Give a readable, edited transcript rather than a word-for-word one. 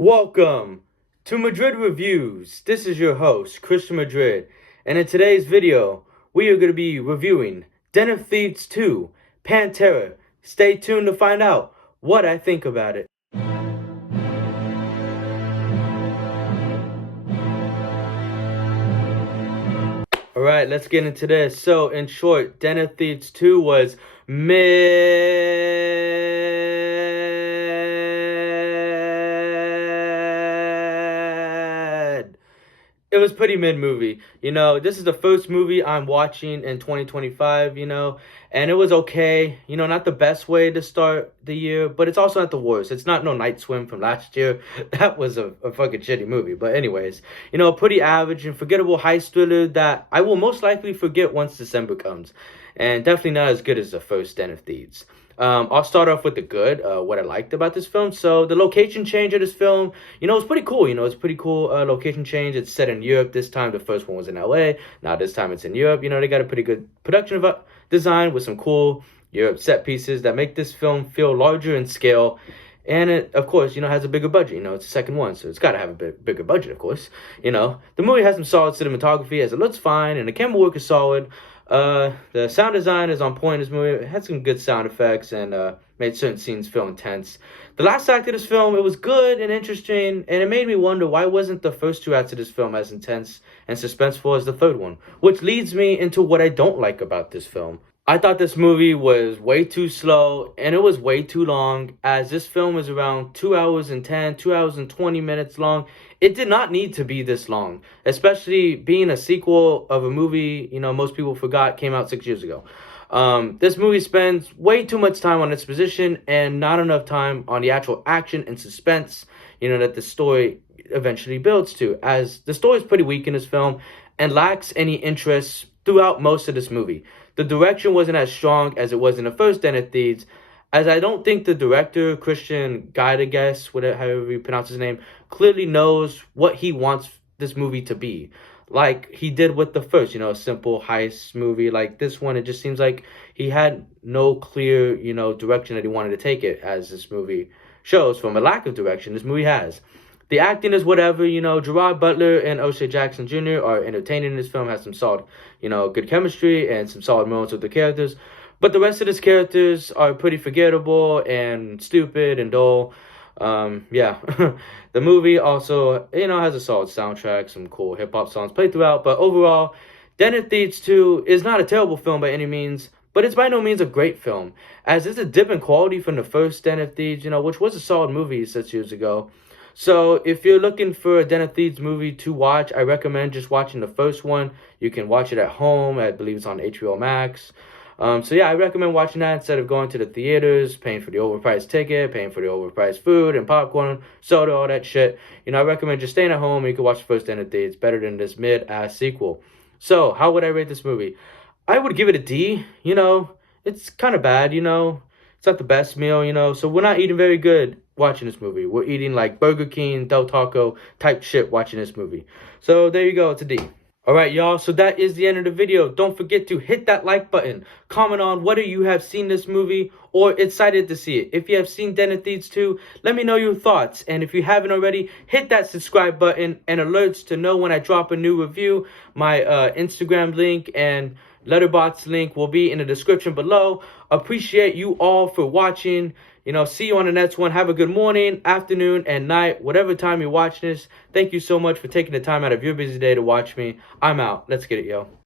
Welcome to Madrid Reviews. This is your host, Christian Madrid, and in today's video, we are going to be reviewing Den of Thieves 2, Pantera. Stay tuned to find out what I think about it. Alright, let's get into this. So, in short, Den of Thieves 2 was mid. It was pretty mid movie. This is the first movie I'm watching in 2025, and it was okay. Not the best way to start the year, but it's also not the worst. It's not no Night Swim from last year. That was a fucking shitty movie. But anyways, pretty average and forgettable heist thriller that I will most likely forget once December comes. And definitely not as good as the first Den of Thieves. I'll start off with the good, what I liked about this film. So the location change of this film, it's pretty cool. It's pretty cool location change. It's set in Europe this time. The first one was in LA. Now this time it's in Europe. They got a pretty good production design with some cool Europe set pieces that make this film feel larger in scale. And it, of course, has a bigger budget. It's the second one, so it's got to have a bigger budget, of course. The movie has some solid cinematography as it looks fine, and the camera work is solid. The sound design is on point in this movie. It had some good sound effects and made certain scenes feel intense. The last act of this film, it was good and interesting, and it made me wonder why wasn't the first two acts of this film as intense and suspenseful as the third one? Which leads me into what I don't like about this film. I thought this movie was way too slow, and it was way too long, as this film is around 2 hours and 2 hours and 20 minutes long. It did not need to be this long, especially being a sequel of a movie, most people forgot came out 6 years ago. This movie spends way too much time on exposition and not enough time on the actual action and suspense, that the story eventually builds to, as the story is pretty weak in this film and lacks any interest throughout most of this movie. The direction wasn't as strong as it was in the first Den of Thieves, as I don't think the director, Christian Guide, I guess, however you pronounce his name, clearly knows what he wants this movie to be. Like he did with the first, a simple heist movie. Like this one, it just seems like he had no clear, direction that he wanted to take it, as this movie shows from a lack of direction this movie has. The acting is whatever, Gerard Butler and O'Shea Jackson Jr. are entertaining in this film, has some solid, good chemistry and some solid moments with the characters. But the rest of his characters are pretty forgettable and stupid and dull. Yeah. The movie also, has a solid soundtrack, some cool hip-hop songs played throughout. But overall, Den of Thieves 2 is not a terrible film by any means, but it's by no means a great film, as it's a dip in quality from the first Den of Thieves, which was a solid movie 6 years ago. So if you're looking for a Den of Thieves movie to watch, I recommend just watching the first one. You can watch it at home. I believe it's on HBO Max. So yeah, I recommend watching that instead of going to the theaters, paying for the overpriced ticket, paying for the overpriced food and popcorn, soda, all that shit. I recommend just staying at home and you can watch the first Den of Thieves. Better than this mid-ass sequel. So how would I rate this movie? I would give it a D. It's kind of bad, It's not the best meal, so we're not eating very good watching this movie. We're eating like Burger King, Del Taco type shit watching this movie. So there you go, it's a D. Alright y'all, so that is the end of the video. Don't forget to hit that like button. Comment on whether you have seen this movie or excited to see it. If you have seen Den of Thieves 2, let me know your thoughts. And if you haven't already, hit that subscribe button and alerts to know when I drop a new review. My Instagram link and Letterboxd link will be in the description below. Appreciate you all for watching. See you on the next one. Have a good morning, afternoon, and night, whatever time you're watching this. Thank you so much for taking the time out of your busy day to watch me. I'm out. Let's get it, yo.